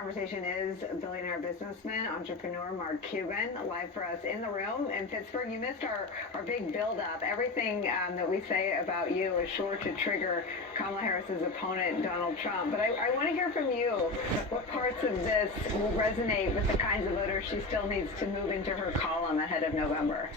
conversation is billionaire businessman, entrepreneur Mark Cuban, live for us in the room in Pittsburgh. You missed our big build-up. Everything that we say about you is sure to trigger Kamala Harris's opponent, Donald Trump. But I want to hear from you. What parts of this will resonate with the kinds of voters she still needs to move into her column ahead of November?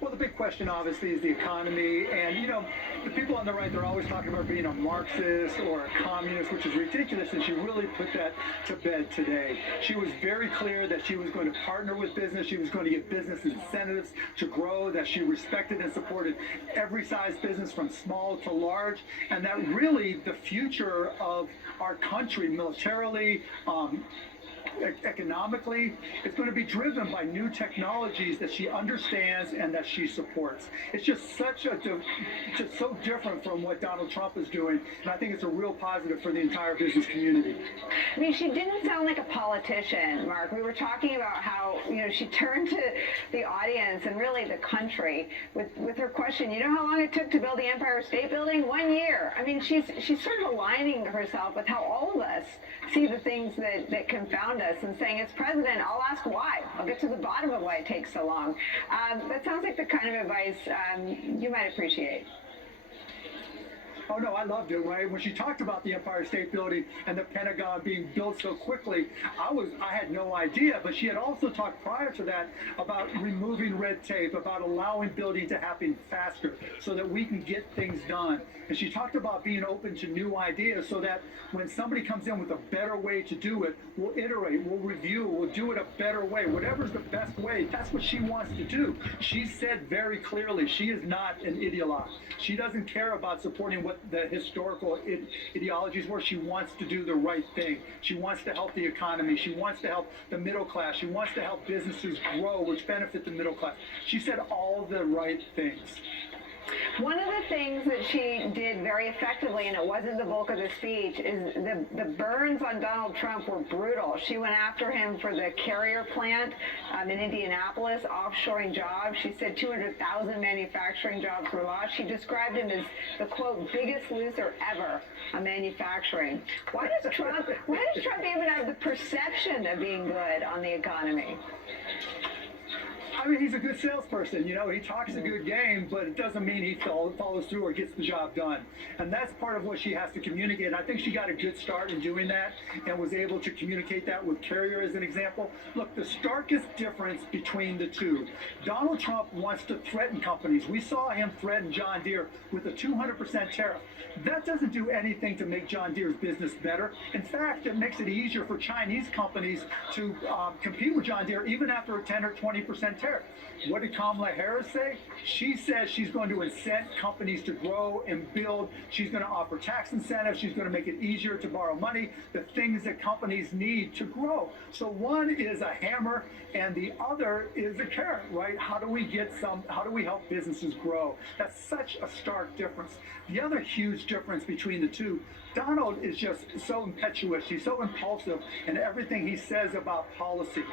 Well, the big question, obviously, is the economy. And, the people on the right, they're always talking about being a Marxist or a communist, which is ridiculous, and she really put that to bed today. She was very clear that she was going to partner with business. She was going to get business incentives to grow, that she respected and supported every size business from small to large, and that really the future of our country militarily, economically, it's going to be driven by new technologies that she understands and that she supports. It's just just so different from what Donald Trump is doing, and I think it's a real positive for the entire business community. I mean, she didn't sound like a politician, Mark. We were talking about how, she turned to the audience and really the country with her question, how long it took to build the Empire State Building? 1 year. I mean, she's sort of aligning herself with how all of us see the things that confound us and saying, as president, I'll ask why. I'll get to the bottom of why it takes so long. That sounds like the kind of advice you might appreciate. Oh, no, I loved it, right? When she talked about the Empire State Building and the Pentagon being built so quickly, I had no idea, but she had also talked prior to that about removing red tape, about allowing building to happen faster so that we can get things done. And she talked about being open to new ideas so that when somebody comes in with a better way to do it, we'll iterate, we'll review, we'll do it a better way. Whatever's the best way, that's what she wants to do. She said very clearly she is not an ideologue. She doesn't care about supporting what the historical ideologies were. She wants to do the right thing. She wants to help the economy. She wants to help the middle class. She wants to help businesses grow, which benefit the middle class. She said all the right things. One of the things that she did very effectively, and it wasn't the bulk of the speech, is the burns on Donald Trump were brutal. She went after him for the Carrier plant in Indianapolis, offshoring jobs. She said 200,000 manufacturing jobs were lost. She described him as the, quote, biggest loser ever on manufacturing. Why does Trump even have the perception of being good on the economy? I mean, he's a good salesperson. He talks a good game, but it doesn't mean he follows through or gets the job done. And that's part of what she has to communicate. And I think she got a good start in doing that and was able to communicate that with Carrier as an example. Look, the starkest difference between the two, Donald Trump wants to threaten companies. We saw him threaten John Deere with a 200% tariff. That doesn't do anything to make John Deere's business better. In fact, it makes it easier for Chinese companies to compete with John Deere even after a 10 or 20% tariff. What did Kamala Harris say? She says she's going to incent companies to grow and build. She's going to offer tax incentives. She's going to make it easier to borrow money, the things that companies need to grow. So one is a hammer and the other is a carrot, right? How do we help businesses grow? That's such a stark difference. The other huge difference between the two, Donald is just so impetuous. He's so impulsive in everything he says about policy.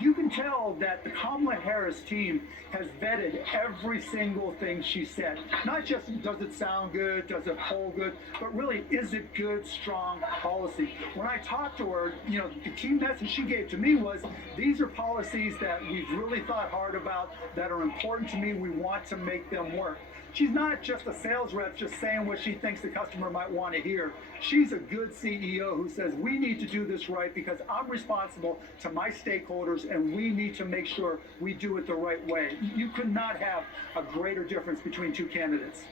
You can tell that the Kamala Harris team has vetted every single thing she said. Not just does it sound good, does it hold good, but really is it good, strong policy. When I talked to her, the key message she gave to me was, these are policies that we've really thought hard about, that are important to me. We want to make them work. She's not just a sales rep just saying what she thinks the customer might want to hear. She's a good CEO who says, we need to do this right because I'm responsible to my stakeholders and we need to make sure we do it the right way. You could not have a greater difference between two candidates.